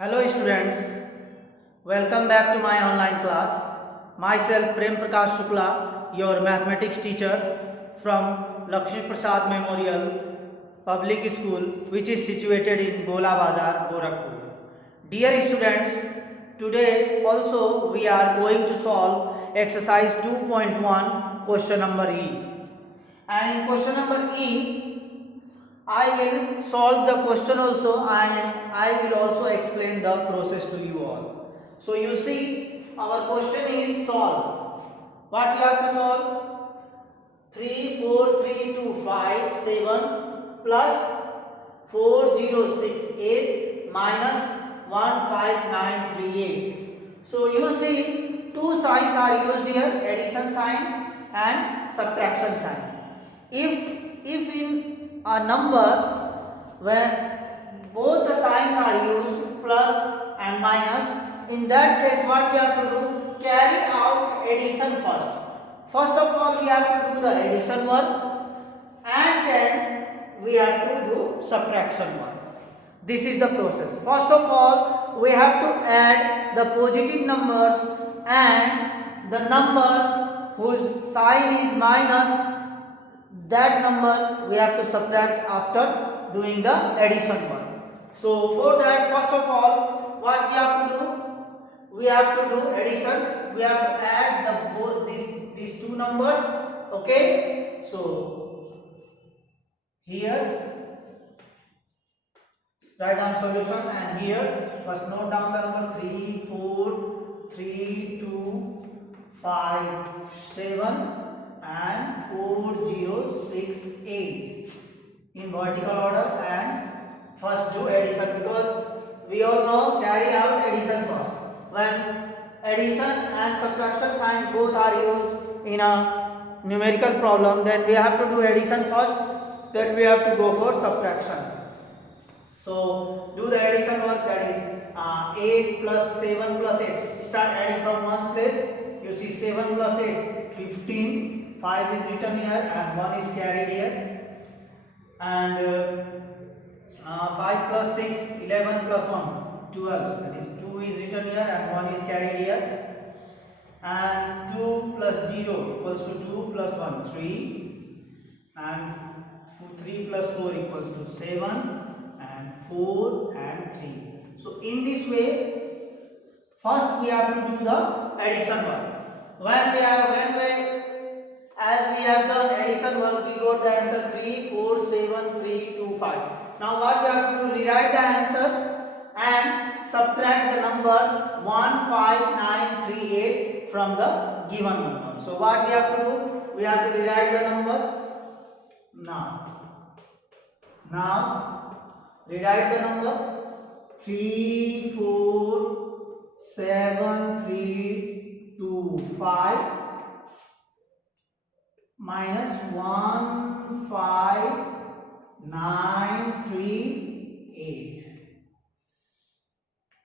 Hello students, welcome back to my online class. Myself Prem Prakash Shukla, your mathematics teacher from Lakshmi Prasad Memorial Public School, which is situated in Gola Bazar, Gorakhpur. Dear students, today also we are going to solve exercise 2.1 question number E. And in question number E, I will solve the question also and I will also explain the process to you all. So you see, our question is solve. What we have to solve? 3, 4, 3, 2, 5, 7 plus 4, 0, 6, 8 minus 1, 5, 9, 3, 8. So you see, two signs are used here, addition sign and subtraction sign. If in a number where both the signs are used, plus and minus, in that case what we have to do? Carry out addition first. First of all we have to do the addition work and then we have to do subtraction work. This is the process. First of all we have to add the positive numbers and the number whose sign is minus, that number we have to subtract after doing the addition work. So for that, first of all, what we have to do? We have to do addition. We have to add the both these two numbers. Okay. So here write down solution and here first note down the number 3, 4, 3, 2, 5, 7 and 4, 0, 6, 8 in vertical order, and first do addition because we all know carry out addition first. When addition and subtraction sign both are used in a numerical problem, then we have to do addition first, then we have to go for subtraction. So do the addition work, that is 8 plus 7 plus 8. Start adding from ones place. You see 7 plus 8, 15. 5 is written here and 1 is carried here, and 5 plus 6, 11 plus 1, 12, that is 2 is written here and 1 is carried here, and 2 plus 0 equals to 2 plus 1, 3, and 3 plus 4 equals to 7, and 4 and 3. So in this way, first we have to do the addition work. As we have done addition work, we got the answer 3, 4, 7, 3, 2, 5. Now what we have to do? Rewrite the answer and subtract the number 1, 5, 9, 3, 8 from the given number. So what we have to do? We have to rewrite the number. Now rewrite the number 3, 4, 7, 3, 2, 5 minus 1, 5, 9, 3, 8.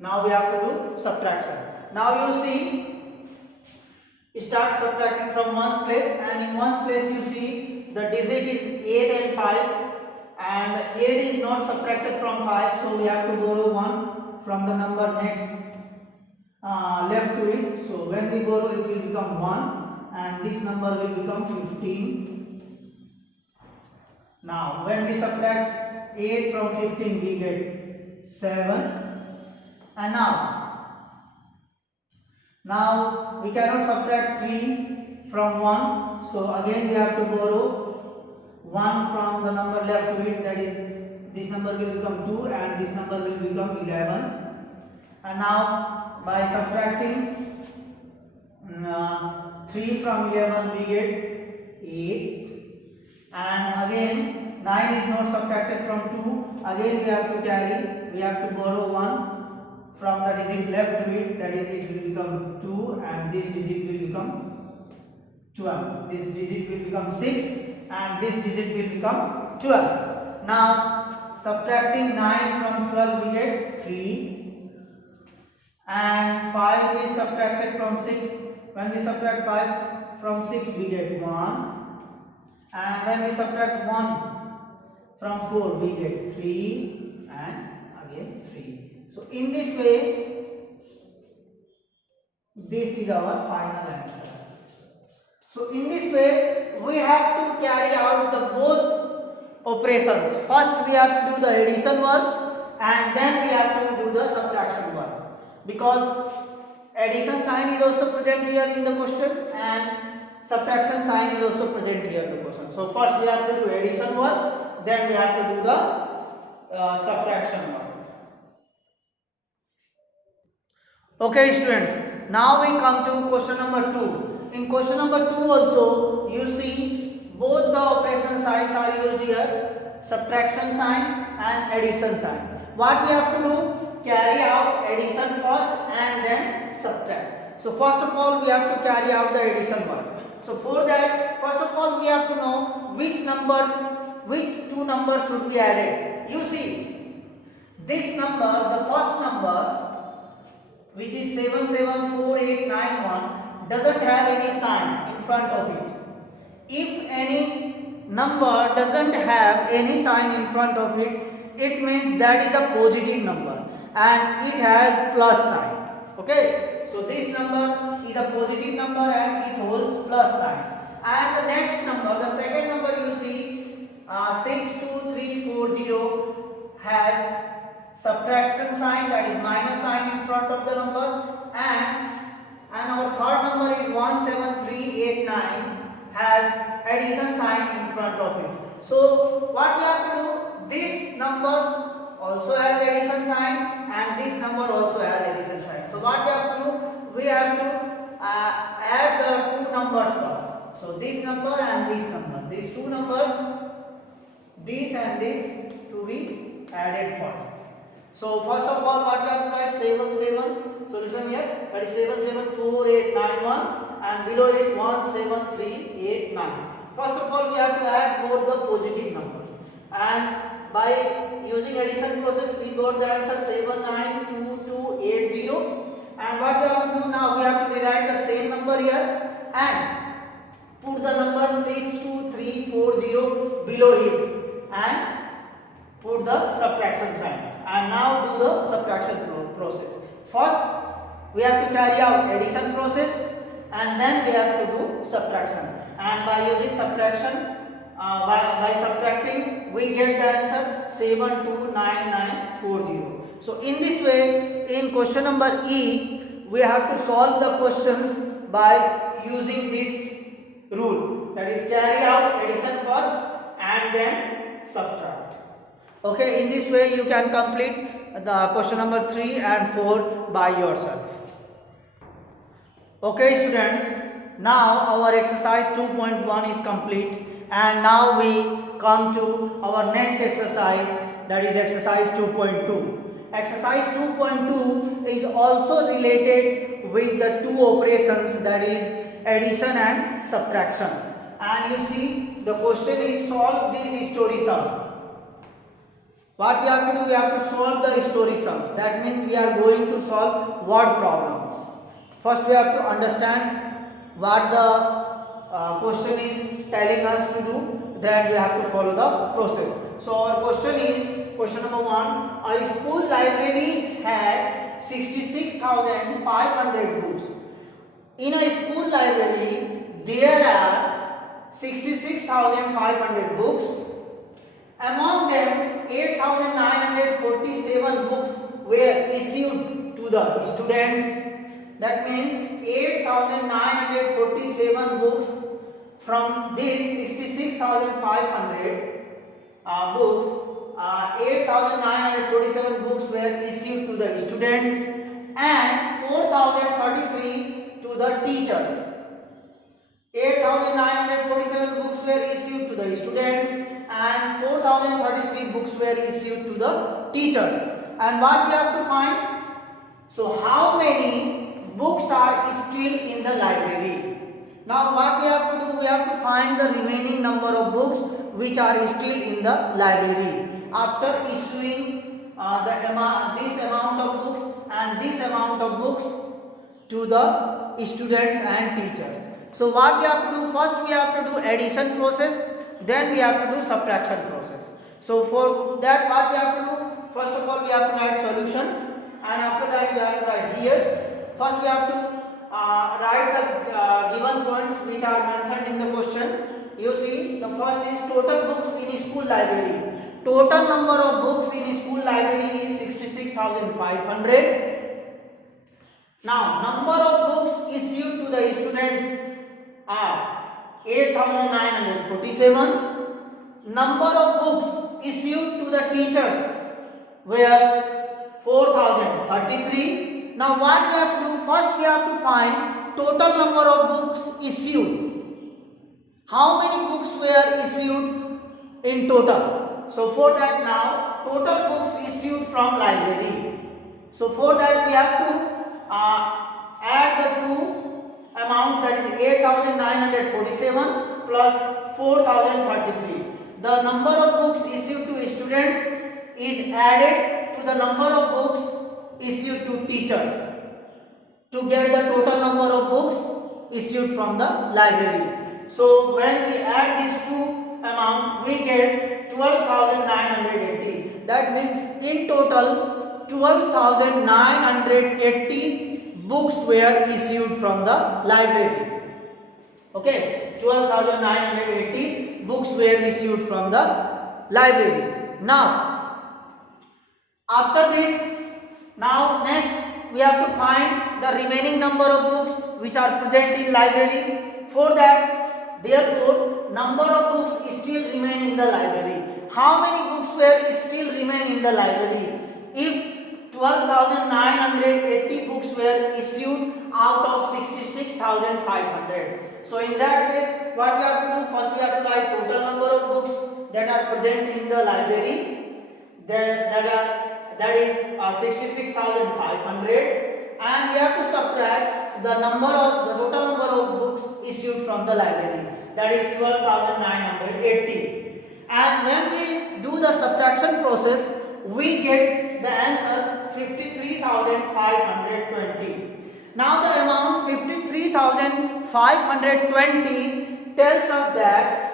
Now we have to do subtraction. Now you see, start subtracting from ones place, and in ones place you see the digit is 8 and 5, and 8 is not subtracted from 5, so we have to borrow 1 from the number next left to it. So when we borrow, it will become 1 and this number will become 15. Now when we subtract 8 from 15, we get 7, and now we cannot subtract 3 from 1, so again we have to borrow 1 from the number left to it, that is this number will become 2 and this number will become 11. And now by subtracting 3 from 11 we get 8, and again 9 is not subtracted from 2, again we have to borrow 1 from the digit left to it, that is it will become 2 and this digit will become 12, this digit will become 6 and this digit will become 12. Now subtracting 9 from 12 we get 3, and 5 is subtracted from 6. When we subtract 5 from 6 we get 1, and when we subtract 1 from 4 we get 3, and again 3. So in this way, this is our final answer. So in this way, we have to carry out the both operations. First we have to do the addition work and then we have to do the subtraction work, because addition sign is also present here in the question and subtraction sign is also present here in the question. So first we have to do addition work, then we have to do the subtraction work. Okay students, now we come to question number 2. In question number 2 also, you see both the operation signs are used here, subtraction sign and addition sign. What we have to do? Carry out addition first and then subtract. So first of all, we have to carry out the addition work. So for that, first of all, we have to know which two numbers should be added. You see, this number, the first number, which is 774891, doesn't have any sign in front of it. If any number doesn't have any sign in front of it, it means that is a positive number and it has plus sign. Okay, so this number is a positive number and it holds plus sign. And the next number, the second number you see, 62340, has subtraction sign, that is minus sign in front of the number, and our third number is 17389 has addition sign in front of it. So what we have to do, this number also has addition sign and this number also has addition sign. So what we have to do, we have to add the two numbers first. So this number and this number, these two numbers, this and this, to be added first. So first of all, what we have to write, 77, solution here, that is 774891 and below it 17389. First of all, we have to add both the positive numbers, and by using addition process we got the answer 792280. And what we have to do now, we have to rewrite the same number here and put the number 62340 below it and put the subtraction sign. And now do the subtraction process. First we have to carry out addition process and then we have to do subtraction. And by using subtraction, by subtracting, we get the answer 729940. So in this way, in question number E, we have to solve the questions by using this rule, that is carry out addition first and then subtract. Okay, in this way you can complete the question number 3 and 4 by yourself. Okay students, now our exercise 2.1 is complete and now we come to our next exercise, that is exercise 2.2. Exercise 2.2 is also related with the two operations, that is addition and subtraction. And you see the question is solve these story sum. What we have to do, we have to solve the story sums. That means we are going to solve word problems. First we have to understand what the question is telling us to do, then we have to follow the process. So our question is, question number 1, a school library had 66,500 books. In a school library there are 66,500 books. Among them 8,947 books were issued to the students. That means 8,947 books. From these 66,500 books, 8,947 books were issued to the students and 4,033 to the teachers. 8,947 books were issued to the students and 4,033 books were issued to the teachers. And what we have to find? So how many books are still in the library? Now what we have to do? We have to find the remaining number of books which are still in the library after issuing this amount of books and this amount of books to the students and teachers. So what we have to do? First we have to do addition process, then we have to do subtraction process. So for that, what we have to do? First of all, we have to write solution and after that you have to write here. First we have to write the given points which are mentioned in the question. You see, the first is total books in school library. Total number of books in school library is 66,500. Now number of books issued to the students are 8,947. Number of books issued to the teachers were 4,033. Now what we have to do? First we have to find total number of books issued. How many books were issued in total? So for that, now total books issued from library. So for that we have to add the two amounts, that is 8,947 plus 4,033. The number of books issued to students is added to the number of books issued to teachers to get the total number of books issued from the library. So when we add these two amounts, we get 12,980. That means in total 12,980 books were issued from the library. Okay, 12,980 books were issued from the library. Now after this, now next we have to find the remaining number of books which are present in library. For that, therefore, number of books still remain in the library. How many books were still remain in the library? If 12,980 books were issued out of 66,500. So in that case, what we have to do? First we have to write total number of books that are present in the library. That is 66,500, and we have to subtract the total number of books issued from the library. That is 12,980. And when we do the subtraction process, we get the answer 53,520. Now the amount 53,520 tells us that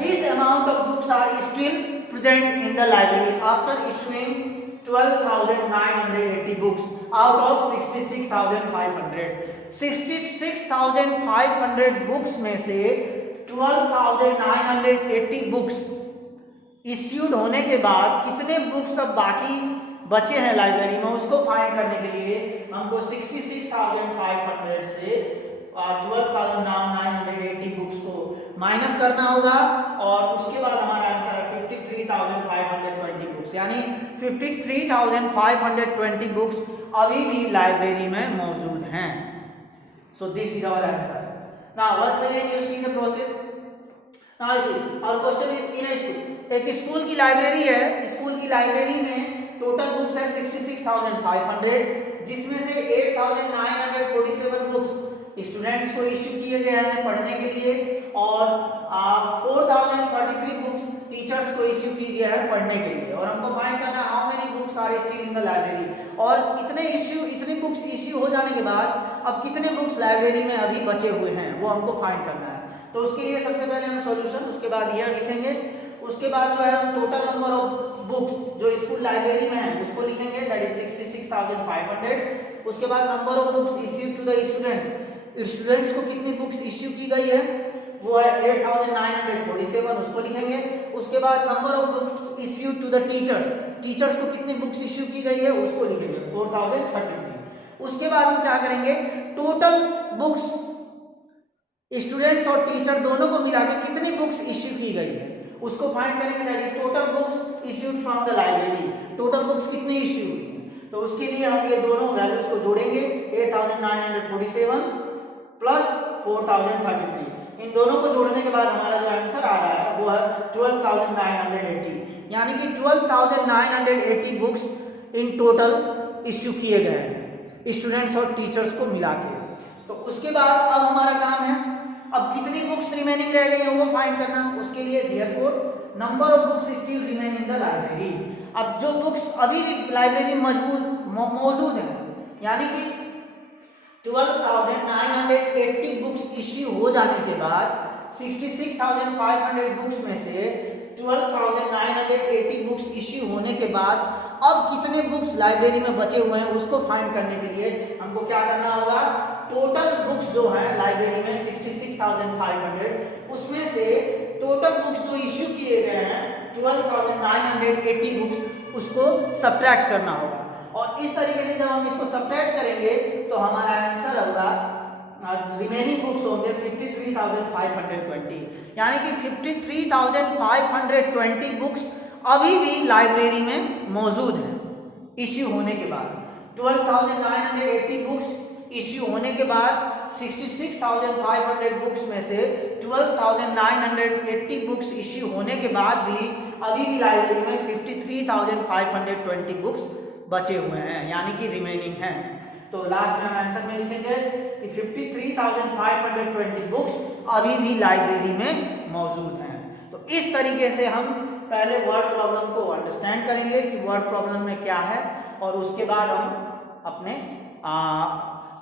this amount of books are still present in the library after issuing 12,980 books out of 66,500. 66,500 books में से 12,980 books issued होने के बाद कितने books अब बाकी बचे हैं लाइब्रेरी में, उसको फाइंड करने के लिए हमको 66,500 से 12,980 बुक्स को माइनस करना होगा, और उसके बाद हमारा आंसर है 53,520 बुक्स, यानी 53,520 बुक्स अभी भी लाइब्रेरी में मौजूद हैं. So this is our answer. Now once again you see the process. Now see our question is in a school. एक स्कूल की लाइब्रेरी है. स्कूल की लाइब्रेरी में टोटल बुक्स है 66,500, जिसमें से 8,947 बुक्स स्टूडेंट्स को इश्यू किए गए हैं पढ़ने के लिए, और 4,033 बुक्स टीचर्स को इश्यू किए गए हैं पढ़ने के लिए. और हमको फाइंड करना how many books are still in the library, और इतने बुक्स इश्यू हो जाने के बाद अब कितने बुक्स लाइब्रेरी में अभी बचे हुए हैं वो हमको फाइंड करना है. तो उसके लिए सबसे पहले हम सॉल्यूशन, उसके बाद ईयर लिखेंगे, उसके बाद जो है हम टोटल नंबर ऑफ बुक्स जो स्कूल लाइब्रेरी में है उसको लिखेंगे, दैट इज 66,500. उसके बाद number of books issued to the students को कितनी बुक्स इश्यू की गई है वो है 8,947, उसको लिखेंगे. उसके बाद number of books issued to the teachers को कितनी बुक्स इश्यू की गई है उसको लिखेंगे 4,033. उसके बाद हम क्या करेंगे, टोटल बुक्स स्टूडेंट्स और टीचर दोनों को मिला के कितनी बुक्स इश्यू की गई है उसको फाइंड करेंगे, that is total books issued from the library. Total books कितनी इश्यू हुई, तो उसके लिए हम ये दोनों वैल्यूज को जोड़ेंगे, 8,947 प्लस 4,033. इन दोनों को जोड़ने के बाद हमारा जो आंसर आ रहा है वो है 12,980, यानी कि 12,980 बुक्स इन टोटल इश्यू किए गए हैं स्टूडेंट्स और टीचर्स को मिला के. तो उसके बाद अब हमारा काम है अब कितनी बुक्स रिमेनिंग रह गई है वो फाइंड करना. उसके लिए therefore number of books still remain in the library. अब जो बुक्स अभी भी लाइब्रेरी में मौजूद हैं, यानी कि 12,980 बुक्स इश्यू हो जाने के बाद 66,500 बुक्स में से 12,980 बुक्स इश्यू होने के बाद अब कितने बुक्स लाइब्रेरी में बचे हुए हैं उसको फाइंड करने के लिए हमको क्या करना होगा, टोटल बुक्स जो है लाइब्रेरी में 66,500, उसमें से टोटल बुक्स जो इश्यू किए गए हैं 12,980 बुक्स, उसको सब्ट्रैक्ट करना होगा। और इस तरीके से जब हम इसको सब्ट्रैक्ट करेंगे तो हमारा आंसर होगा, रिमेनिंग बुक्स होंगे 53,520, यानी कि 53,520 बुक्स अभी भी लाइब्रेरी में मौजूद है इश्यू होने के बाद। 12,980 बुक्स इश्यू होने के बाद 66,500 बुक्स में से 12,980 बुक्स इश्यू होने के बाद भी अभी भी लाइब्रेरी में 53,520 बुक्स बचे हुए हैं, यानी कि रिमेनिंग हैं। तो लास्ट में हम आंसर में लिखेंगे कि 53,520 बुक्स अभी भी लाइब्रेरी में मौजूद हैं। तो इस तरीके से हम पहले वर्ड प्रॉब्लम को अंडरस्टैंड करेंगे कि वर्ड प्रॉब्लम में क्या है, और उसके बाद हम अपने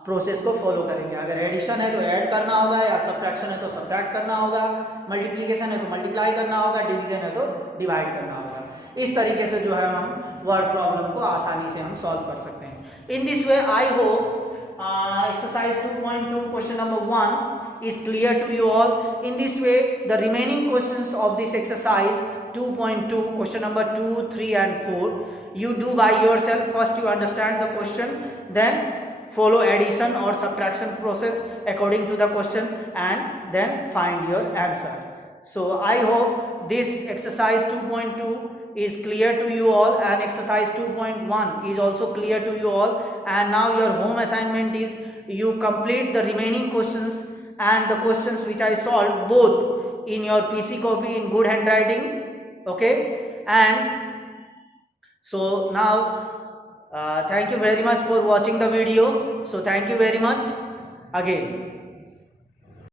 प्रोसेस को फॉलो करेंगे। अगर एडिशन है तो ऐड करना होगा, या सब्ट्रैक्शन है तो सब्ट्रैक्ट करना होगा, मल्टीप्लिकेशन है तो मल्टीप्लाई करना होगा, डिवीजन है तो डिवाइड करना होगा। इस तरीके से जो है हम वर्ड प्रॉब्लम को आसानी से हम सॉल्व कर सकते हैं। In this way I hope exercise 2.2 question number 1 is clear to you all. In this way the remaining questions of this exercise 2.2 question number 2, 3 and 4 you do by yourself. First you understand the question, then follow addition or subtraction process according to the question, and then find your answer. So I hope this exercise 2.2 is clear to you all, and exercise 2.1 is also clear to you all. And now your home assignment is you complete the remaining questions and the questions which I solved both in your PC copy in good handwriting, okay? And so now thank you very much for watching the video. So thank you very much again.